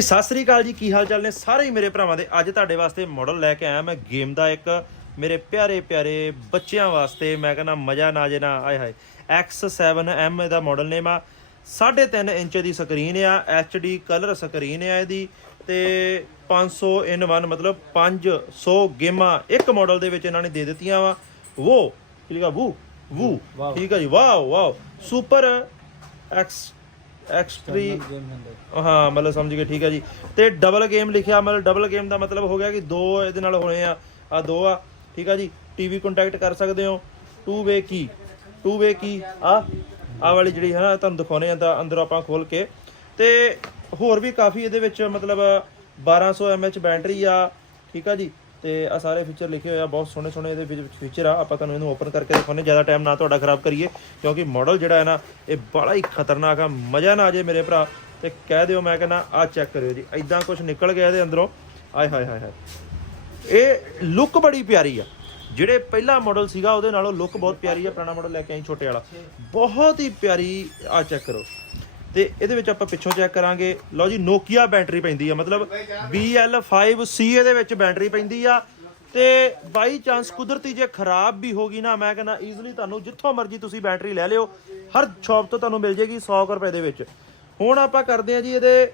ਸਤਿ ਸ੍ਰੀ ਅਕਾਲ ਜੀ ਕੀ ਹਾਲ ਚਾਲ ਨੇ? ਸਾਰੇ ਹੀ ਮੇਰੇ ਭਰਾਵਾਂ ਦੇ। ਅੱਜ ਤੁਹਾਡੇ ਵਾਸਤੇ ਮਾਡਲ ਲੈ ਕੇ ਆਇਆ ਮੈਂ ਗੇਮ ਦਾ ਇੱਕ ਮੇਰੇ ਪਿਆਰੇ ਪਿਆਰੇ ਬੱਚਿਆਂ ਵਾਸਤੇ। ਮੈਂ ਕਹਿੰਦਾ ਮਜ਼ਾ ਨਾ ਜੇ ਨਾ ਆਏ ਹਾਏ। X7M ਇਹਦਾ ਮਾਡਲ ਨੇਮ ਆ 3.5 ਇੰਚ ਦੀ ਸਕਰੀਨ ਆ HD ਕਲਰ ਸਕਰੀਨ ਆ ਇਹਦੀ ਤੇ 500 ਇਨ 1 ਮਤਲਬ 500 ਗੇਮਾਂ ਇੱਕ ਮਾਡਲ ਦੇ ਵਿੱਚ ਇਹਨਾਂ ਨੇ ਦੇ ਦਿੱਤੀਆਂ ਵਾ। ਉਹ ਠੀਕ ਆ ਵੂ ਵੂ ਠੀਕ ਆ ਜੀ ਵਾਓ ਵਾਓ ਸੁਪਰ ਐਕਸ ਐਕਸਟਰੀ ਹਾਂ। ਮਤਲਬ ਸਮਝ ਗਏ ਠੀਕ ਹੈ ਜੀ। ਤੇ ਡਬਲ ਗੇਮ ਲਿਖਿਆ ਮਤਲਬ ਡਬਲ ਗੇਮ ਦਾ ਮਤਲਬ ਹੋ ਗਿਆ ਕਿ ਦੋ ਇਹਦੇ ਨਾਲ ਹੋਣੇ ਆ ਆ ਦੋ ਆ ਠੀਕ ਆ ਜੀ? ਟੀਵੀ ਕੰਟੈਕਟ ਕਰ ਸਕਦੇ ਹੋ। ਟੂ ਵੇ ਕੀ ਟੂ ਵੇ ਕੀ ਆ ਆ ਵਾਲੀ ਜਿਹੜੀ ਹੈ ਨਾ ਤੁਹਾਨੂੰ ਦਿਖਾਉਣੇ ਆ ਤਾਂ ਅੰਦਰੋਂ ਆਪਾਂ ਖੋਲ ਕੇ। ਤੇ ਹੋਰ ਵੀ ਕਾਫੀ ਇਹਦੇ ਵਿੱਚ ਮਤਲਬ 1200 mAh ਬੈਟਰੀ ਆ ਠੀਕ ਆ ਜੀ? ਤੇ ਆ ਸਾਰੇ ਫੀਚਰ ਲਿਖੇ ਹੋਏ ਆ, ਬਹੁਤ ਸੋਹਣੇ ਸੋਹਣੇ ਇਹਦੇ ਵਿੱਚ ਫੀਚਰ ਆ। ਆਪਾਂ ਤੁਹਾਨੂੰ ਇਹਨੂੰ ਓਪਨ ਕਰਕੇ ਦਿਖਾਉਣੇ ਜ਼ਿਆਦਾ ਟਾਈਮ ਨਾ ਤੁਹਾਡਾ ਖਰਾਬ ਕਰੀਏ, ਕਿਉਂਕਿ ਮਾਡਲ ਜਿਹੜਾ ਹੈ ਨਾ, ਇਹ ਬੜਾ ਹੀ ਖਤਰਨਾਕ ਆ, ਮਜ਼ਾ ਨਾ ਆ ਜੇ ਮੇਰੇ ਭਰਾ। ਤੇ ਕਹਿ ਦਿਓ, ਮੈਂ ਕਹਿੰਦਾ ਆ ਚੈੱਕ ਕਰਿਓ ਜੀ ਐਦਾਂ ਕੁਝ ਨਿਕਲ ਗਿਆ ਇਹਦੇ ਅੰਦਰੋਂ। ਆਏ ਹਾਏ ਹਾਏ ਹਾਏ। ਇਹ ਲੁੱਕ ਬੜੀ ਪਿਆਰੀ ਆ। ਜਿਹੜੇ ਪਹਿਲਾ ਮਾਡਲ ਸੀਗਾ, ਉਹਦੇ ਨਾਲੋਂ ਲੁੱਕ ਬਹੁਤ ਪਿਆਰੀ ਆ, ਪੁਰਾਣਾ ਮਾਡਲ ਲੈ ਕੇ ਆਈ, ਛੋਟੇ ਵਾਲਾ। ਬਹੁਤ ਹੀ ਪਿਆਰੀ ਆ ਚੈੱਕ ਕਰੋ। ਤੇ ਇਹਦੇ ਵਿੱਚ ਆਪਾਂ ਪਿੱਛੋਂ ਚੈੱਕ ਕਰਾਂਗੇ। ਲਓ ਜੀ ਨੋਕੀਆ ਬੈਟਰੀ ਪੈਂਦੀ ਆ। ਮਤਲਬ BL5C ਇਹਦੇ ਵਿੱਚ ਬੈਟਰੀ ਪੈਂਦੀ ਆ। ਤੇ ਬਾਈ ਚਾਂਸ ਕੁਦਰਤੀ ਜੇ ਖਰਾਬ ਵੀ ਹੋ ਗਈ ਨਾ, ਮੈਂ ਕਹਿੰਦਾ ਈਜ਼ੀਲੀ ਤੁਹਾਨੂੰ ਜਿੱਥੋਂ ਮਰਜ਼ੀ ਤੁਸੀਂ ਬੈਟਰੀ ਲੈ ਲਿਓ। ਹਰ ਸ਼ਾਪ ਤੋਂ ਤੁਹਾਨੂੰ ਮਿਲ ਜੇਗੀ 100 ਕੁ ਰੁਪਏ ਦੇ ਵਿੱਚ। ਹੁਣ ਆਪਾਂ ਕਰਦੇ ਆ ਜੀ ਇਹਦੇ,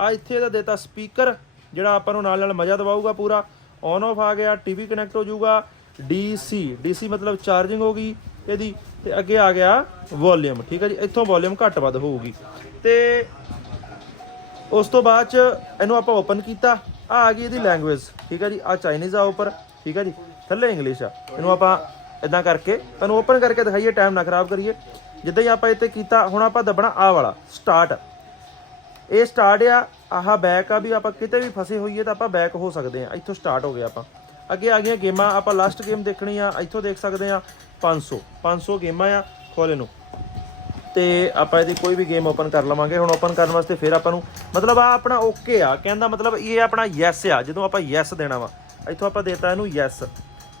ਆ ਇੱਥੇ ਇਹਦਾ ਦੇਤਾ ਸਪੀਕਰ ਜਿਹੜਾ ਆਪਾਂ ਨੂੰ ਨਾਲ ਨਾਲ ਮਜ਼ਾ ਦਵਾਊਗਾ ਪੂਰਾ। ਔਨ ਆਫ ਆ ਗਿਆ ਟੀਵੀ ਕਨੈਕਟ ਹੋ ਜਾਊਗਾ। DC DC ਮਤਲਬ ਚਾਰਜਿੰਗ ਹੋ ਗਈ। ਇਹਦੀ ਤੇ ਅੱਗੇ ਆ ਗਿਆ ਵੋਲਿਊਮ, ਠੀਕ ਹੈ ਜੀ? ਇੱਥੋਂ ਵੋਲਿਊਮ ਘੱਟ ਵੱਧ ਹੋਊਗੀ। ਤੇ ਉਸ ਤੋਂ ਬਾਅਦ ਚ ਇਹਨੂੰ ਆਪਾਂ ਓਪਨ ਕੀਤਾ। ਆ ਆ ਗਈ ਇਹਦੀ ਲੈਂਗੁਏਜ ਠੀਕ ਹੈ ਜੀ? ਆ ਚਾਈਨੀਜ਼ ਆ ਉੱਪਰ, ਠੀਕ ਹੈ ਜੀ? ਥੱਲੇ ਇੰਗਲਿਸ਼ ਆ। ਇਹਨੂੰ ਆਪਾਂ ਇਦਾਂ ਕਰਕੇ, ਤੁਹਾਨੂੰ ਓਪਨ ਕਰਕੇ ਦਿਖਾਈਏ ਟਾਈਮ ਨਾ ਖਰਾਬ ਕਰੀਏ। ਜਿੱਦਾਂ ਹੀ ਆਪਾਂ ਇੱਥੇ ਕੀਤਾ, ਹੁਣ ਆਪਾਂ ਦੱਬਣਾ ਆ ਵਾਲਾ ਸਟਾਰਟ ਇਹ ਸਟਾਰਟ ਆ, ਆਹ ਬੈਕ ਆ ਵੀ ਆਪਾਂ ਕਿਤੇ ਵੀ ਫਸੇ ਹੋਈਏ ਤਾਂ ਆਪਾਂ ਬੈਕ ਹੋ ਸਕਦੇ ਆ। ਇੱਥੋਂ ਸਟਾਰਟ ਹੋ ਗਿਆ ਆਪਾਂ। ਅੱਗੇ ਆ ਗਈਆਂ ਗੇਮਾਂ, ਆਪਾਂ ਲਾਸਟ ਗੇਮ ਦੇਖਣੀ ਆ, ਇੱਥੋਂ ਦੇਖ ਸਕਦੇ ਆ 500 500 ਗੇਮਾਂ ਆ ਖੋਲੇ ਨੂੰ। ਤੇ ਆਪਾਂ ਇਹਦੀ ਕੋਈ ਵੀ ਗੇਮ ਓਪਨ ਕਰ ਲਵਾਂਗੇ। ਹੁਣ ਓਪਨ ਕਰਨ ਵਾਸਤੇ ਫਿਰ ਆਪਾਂ ਨੂੰ, ਮਤਲਬ ਆ ਆਪਣਾ ਓਕੇ ਆ ਕਹਿੰਦਾ ਮਤਲਬ ਇਹ ਆਪਣਾ ਯੈਸ ਆ, ਜਦੋਂ ਆਪਾਂ ਯੈਸ ਦੇਣਾ ਵਾ। ਇੱਥੋਂ ਆਪਾਂ ਦੇਤਾ ਇਹਨੂੰ ਯੈਸ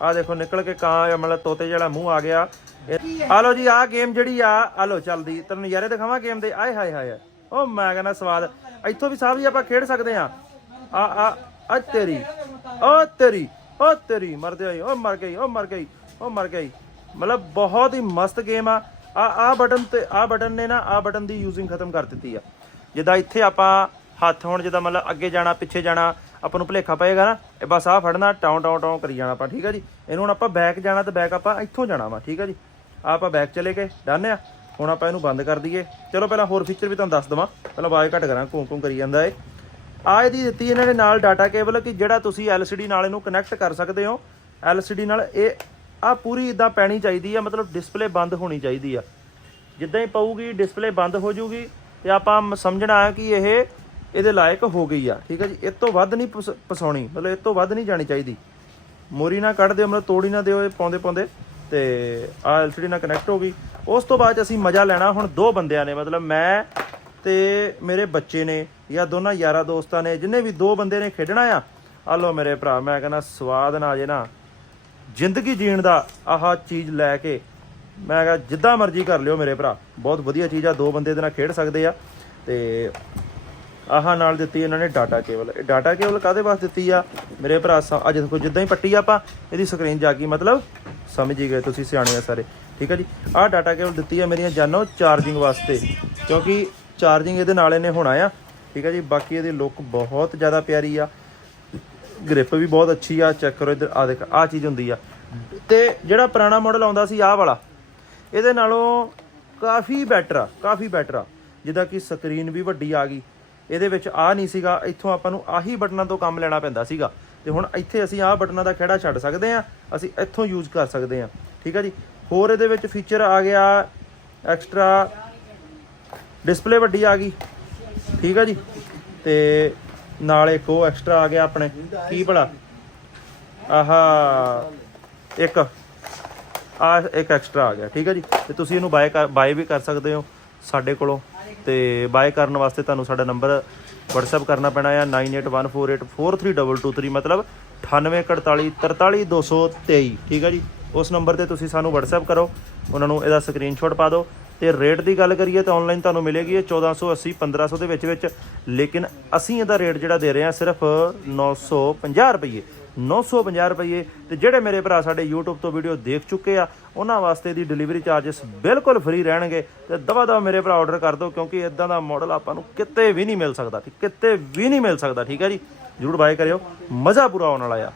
ਆ ਦੇਖੋ, ਨਿਕਲ ਕੇ ਕਾਂ ਮਤਲਬ ਤੋਤੇ ਜਿਹੜਾ ਮੂੰਹ ਆ ਗਿਆ। ਇਹ- ਆ ਲਓ ਜੀ ਆ ਗੇਮ ਜਿਹੜੀ ਆ ਆ ਲਓ, ਚੱਲਦੀ। ਤੈਨੂੰ ਨਜ਼ਾਰੇ ਦਿਖਾਵਾਂ ਗੇਮ ਦੇ? ਆਏ ਹਾਏ ਹਾਏ। ਓ ਮੈਂ ਕਹਿੰਦਾ ਸਵਾਦ। ਇੱਥੋਂ ਵੀ ਸਾਹਿਬ ਜੀ ਆਪਾਂ ਖੇਡ ਸਕਦੇ ਆ। ਆ ਆ ਆ ਤੇਰੀ ਓ ਤੇਰੀ। ਓ ਤੇਰੀ ਮਰ ਗਈ ਓ ਮਰ ਗਈ, ਓ ਮਰ ਗਈ, ਓ ਮਰ ਗਈ। ਮਤਲਬ ਬਹੁਤ ਹੀ ਮਸਤ ਗੇਮ ਆ। ਆ ਆ ਬਟਨ ਤੇ, ਆ ਬਟਨ ਨੇ ਨਾ, ਆ ਬਟਨ ਦੀ ਯੂਜ਼ਿੰਗ ਖਤਮ ਕਰ ਦਿੱਤੀ ਆ। ਜਿੱਦਾਂ ਇੱਥੇ ਆਪਾਂ ਹੱਥ ਹੁਣ ਜਿੱਦਾਂ ਮਤਲਬ ਅੱਗੇ ਜਾਣਾ, ਪਿੱਛੇ ਜਾਣਾ, ਆਪਾਂ ਨੂੰ ਭੁਲੇਖਾ ਪਏਗਾ ਨਾ, ਇਹ ਬਸ ਆ ਫੜਨਾ ਟਾਉਂ ਟਾਉਂ ਟਾਉਂ ਕਰੀ ਜਾਣਾ ਆਪਾਂ, ਠੀਕ ਆ ਜੀ? ਇਹਨੂੰ ਹੁਣ ਆਪਾਂ ਬੈਕ ਜਾਣਾ ਤੇ ਬੈਕ ਆਪਾਂ ਇੱਥੋਂ ਜਾਣਾ ਵਾ, ਠੀਕ ਆ ਜੀ? ਆ ਆਪਾਂ ਬੈਕ ਚਲੇ ਗਏ ਡਨ ਆ। ਹੁਣ ਆਪਾਂ ਇਹਨੂੰ ਬੰਦ ਕਰ ਦਈਏ। ਚਲੋ ਪਹਿਲਾਂ ਹੋਰ ਫੀਚਰ ਵੀ ਤੁਹਾਨੂੰ ਦੱਸ ਦਵਾਂ। ਪਹਿਲਾਂ ਆਵਾਜ਼ ਘੱਟ ਕਰਾਂ ਘੂੰ ਘੂੰ ਕਰੀ ਜਾਂਦਾ ਏ। ਆ ਇਹਦੀ ਦਿੱਤੀ ਇਹਨਾਂ ਨੇ ਨਾਲ ਡਾਟਾ ਕੇਬਲ ਕਿ ਜਿਹੜਾ ਤੁਸੀਂ LCD ਨਾਲ ਇਹਨੂੰ ਕਨੈਕਟ ਕਰ ਸਕਦੇ ਹੋ। LCD ਨਾਲ ਇਹ, ਆ ਪੂਰੀ ਇਦਾਂ ਪੈਣੀ ਚਾਹੀਦੀ ਆ, ਮਤਲਬ ਡਿਸਪਲੇ ਬੰਦ ਹੋਣੀ ਚਾਹੀਦੀ ਆ। ਜਿੱਦਾਂ ਹੀ ਪਊਗੀ ਡਿਸਪਲੇ ਬੰਦ ਹੋ ਜੂਗੀ ਤੇ ਆਪਾਂ ਸਮਝਣਾ ਕਿ ਇਹ ਇਹਦੇ ਲਾਇਕ ਹੋ ਗਈ ਆ। ਠੀਕ ਹੈ ਜੀ? ਇਹ ਤੋਂ ਵੱਧ ਨਹੀਂ ਪਸ- ਪਸਾਉਣੀ, ਮਤਲਬ ਇਹ ਤੋਂ ਵੱਧ ਨਹੀਂ ਜਾਣੀ ਚਾਹੀਦੀ। ਮੋਰੀ ਨਾ ਕੱਢ ਦਿਓ, ਮਤਲਬ ਤੋੜੀ ਨਾ ਦਿਓ ਇਹ ਪਾਉਂਦੇ ਪਾਉਂਦੇ ਤੇ ਆ LCD ਨਾਲ ਕਨੈਕਟ ਹੋ ਗਈ। ਉਸ ਤੋਂ ਬਾਅਦ 'ਚ ਅਸੀਂ ਮਜ਼ਾ ਲੈਣਾ ਹੁਣ ਦੋ ਬੰਦਿਆਂ ਨੇ, ਮਤਲਬ ਮੈਂ ਤੇ ਮੇਰੇ ਬੱਚੇ ਨੇ। ਜਾਂ ਦੋਨਾਂ ਯਾਰਾਂ ਦੋਸਤਾਂ ਨੇ, ਜਿੰਨੇ ਵੀ ਦੋ ਬੰਦੇ ਨੇ ਖੇਡਣਾ ਆ ਆ ਲਓ ਮੇਰੇ ਭਰਾ, ਮੈਂ ਕਹਿੰਦਾ ਸਵਾਦ ਨਾ ਜੇ ਨਾ ਜ਼ਿੰਦਗੀ ਜੀਣ ਦਾ ਆਹ ਚੀਜ਼ ਲੈ ਕੇ ਮੈਂ ਕਿਹਾ ਜਿੱਦਾਂ ਮਰਜ਼ੀ ਕਰ ਲਿਓ ਮੇਰੇ ਭਰਾ। ਬਹੁਤ ਵਧੀਆ ਚੀਜ਼ ਆ, ਦੋ ਬੰਦੇ ਦੇ ਨਾਲ ਖੇਡ ਸਕਦੇ ਆ। ਤੇ ਆਹ ਨਾਲ ਦਿੱਤੀ ਇਹਨਾਂ ਨੇ ਡਾਟਾ ਕੇਬਲ। ਇਹ ਡਾਟਾ ਕੇਬਲ ਕਾਦੇ ਵਾਸਤੇ ਦਿੱਤੀ ਆ? ਮੇਰੇ ਭਰਾ, ਸ- ਅੱਜ ਦੇਖੋ ਜਿੱਦਾਂ ਹੀ ਪੱਟੀ ਆਪਾਂ, ਇਹਦੀ ਸਕਰੀਨ ਜਾ ਜਾਗੀ ਮਤਲਬ ਸਮਝ ਹੀ ਗਏ ਤੁਸੀਂ ਸਿਆਣੇ ਆ ਸਾਰੇ। ਠੀਕ ਆ ਜੀ? ਆਹ ਡਾਟਾ ਕੇਬਲ ਦਿੱਤੀ ਆ ਮੇਰੀਆਂ ਜਾਨੋ ਚਾਰਜਿੰਗ ਵਾਸਤੇ, ਕਿਉਂਕਿ ਚਾਰਜਿੰਗ ਇਹਦੇ ਨਾਲ ਇਹਨੇ ਹੋਣਾ ਆ। ਠੀਕ ਆ ਜੀ, ਬਾਕੀ ਇਹਦੀ ਲੁੱਕ ਬਹੁਤ ਜ਼ਿਆਦਾ ਪਿਆਰੀ ਆ। ਗ੍ਰਿਪ ਵੀ ਬਹੁਤ ਅੱਛੀ ਆ ਚੈੱਕ ਕਰੋ ਇੱਧਰ ਆ ਦੇਖ ਆ ਚੀਜ਼ ਹੁੰਦੀ ਆ। ਤੇ ਜਿਹੜਾ ਪੁਰਾਣਾ ਮਾਡਲ ਆਉਂਦਾ ਸੀ, ਆਹ ਵਾਲਾ, ਇਹਦੇ ਨਾਲੋਂ ਕਾਫੀ ਬੈਟਰ ਆ, ਕਾਫੀ ਬੈਟਰ ਆ। ਜਿੱਦਾਂ ਕਿ ਸਕਰੀਨ ਵੀ ਵੱਡੀ ਆ ਗਈ। ਇਹਦੇ ਵਿੱਚ ਆ ਨਹੀਂ ਸੀਗਾ, ਇੱਥੋਂ ਆਪਾਂ ਨੂੰ ਆਹੀ ਬਟਨਾਂ ਤੋਂ ਕੰਮ ਲੈਣਾ ਪੈਂਦਾ ਸੀਗਾ। ਤੇ ਹੁਣ ਇੱਥੇ ਅਸੀਂ ਆਹ ਬਟਨਾਂ ਦਾ ਖਿਹੜਾ ਛੱਡ ਸਕਦੇ ਆ, ਅਸੀਂ ਇੱਥੋਂ ਯੂਜ਼ ਕਰ ਸਕਦੇ ਆ। ਠੀਕ ਆ ਜੀ, ਹੋਰ ਇਹਦੇ ਵਿੱਚ ਫੀਚਰ ਆ ਗਿਆ ਐਕਸਟਰਾ ਡਿਸਪਲੇ ਵੱਡੀ ਆ ਗਈ। ਠੀਕ ਆ ਜੀ? ਤੇ ਨਾਲ ਇੱਕ ਉਹ ਐਕਸਟਰਾ ਆ ਗਿਆ ਆਪਣੇ। ਕੀ ਭਲਾ? ਆਹਾ, ਇੱਕ। ਆ ਇੱਕ ਐਕਸਟਰਾ ਆ ਗਿਆ, ਠੀਕ ਹੈ ਜੀ? ਤੇ ਤੁਸੀਂ ਇਹਨੂੰ ਬਾਏ ਬਾਏ ਵੀ ਕਰ ਸਕਦੇ ਹੋ ਸਾਡੇ ਕੋਲੋਂ। ਤੇ ਬਾਏ ਕਰਨ ਵਾਸਤੇ ਤੁਹਾਨੂੰ ਸਾਡਾ ਨੰਬਰ WhatsApp ਕਰਨਾ ਪੈਣਾ ਆ 9814843223 ਮਤਲਬ 9841433223 ਠੀਕ ਹੈ ਜੀ? ਉਸ ਨੰਬਰ ਤੇ ਤੁਸੀਂ ਸਾਨੂੰ WhatsApp ਕਰੋ, ਉਹਨਾਂ ਨੂੰ ਇਹਦਾ ਸਕਰੀਨਸ਼ਾਟ ਪਾ ਦਿਓ। ਤੇ ਰੇਟ ਦੀ ਗੱਲ ਕਰੀਏ ਤਾਂ ਆਨਲਾਈਨ ਤੁਹਾਨੂੰ ਮਿਲੇਗੀ ਇਹ 1480 1500 ਦੇ ਵਿੱਚ ਵਿੱਚ। ਲੇਕਿਨ ਅਸੀਂ ਇਹਦਾ ਰੇਟ ਜਿਹੜਾ ਦੇ ਰਹੇ ਹਾਂ ਸਿਰਫ 950 ਰੁਪਏ 950 ਰੁਪਏ ਤੇ ਜਿਹੜੇ ਮੇਰੇ ਭਰਾ ਸਾਡੇ YouTube ਤੋਂ ਵੀਡੀਓ ਦੇਖ ਚੁੱਕੇ ਆ, ਉਹਨਾਂ ਵਾਸਤੇ ਦੀ ਡਿਲੀਵਰੀ ਚਾਰजेस ਬਿਲਕੁਲ ਫ੍ਰੀ ਰਹਿਣਗੇ। ਤੇ ਦਵਾ ਦਵਾ ਮੇਰੇ ਭਰਾ ਆਰਡਰ ਕਰ ਦਿਓ, ਕਿਉਂਕਿ ਇਦਾਂ ਦਾ ਮਾਡਲ ਆਪਾਂ ਨੂੰ ਕਿਤੇ ਵੀ ਨਹੀਂ ਮਿਲ ਸਕਦਾ। ਕਿਤੇ ਵੀ ਨਹੀਂ ਮਿਲ ਸਕਦਾ, ਠੀਕ ਹੈ ਜੀ? ਜਰੂਰ ਬਾਏ ਕਰਿਓ। ਮਜ਼ਾ ਪੂਰਾ ਆਉਣ ਵਾਲਾ ਆ।